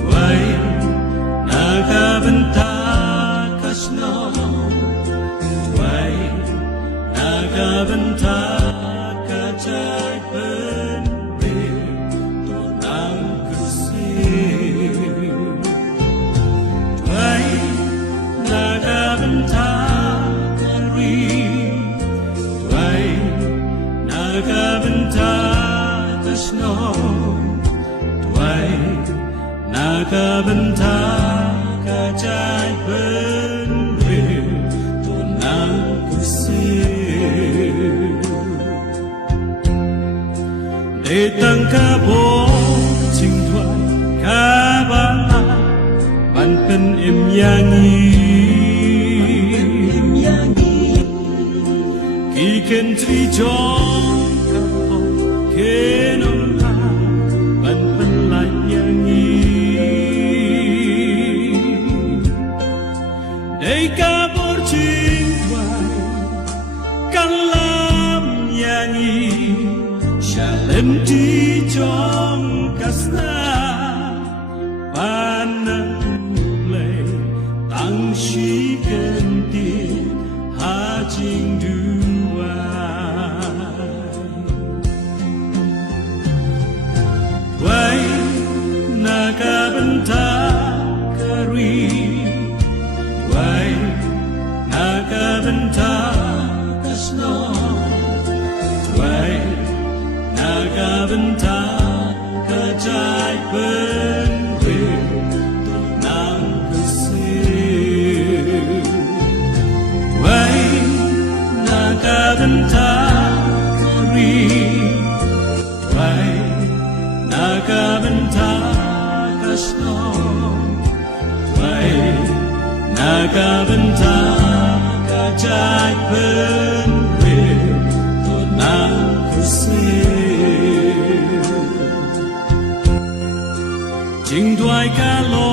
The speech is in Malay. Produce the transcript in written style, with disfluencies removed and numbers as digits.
Dwai naga bynta kasno Dwai naga bynta kajai penrir tonang Khasi Dwai naga bynta kari Dwai naga bynta kasno Dwai naga bynta kajai penrir tonang Khasi Datang kabo ching Dwai kaba ban pen im yangi ki ken tri jong kabo kenon la ban pen lai yangi dei kabo ching Dwai kalam yangi Shalem di jong kasna panai tang shi genti hajing Dwai naga bynta kari Dwai naga bynta kasno Dwai naga bynta kajai penrir tonang Khasi Dwai naga bynta kari Dwai naga bynta kasno Dwai naga bynta kajai penrir tonang Khasi Ching Dwai ka lo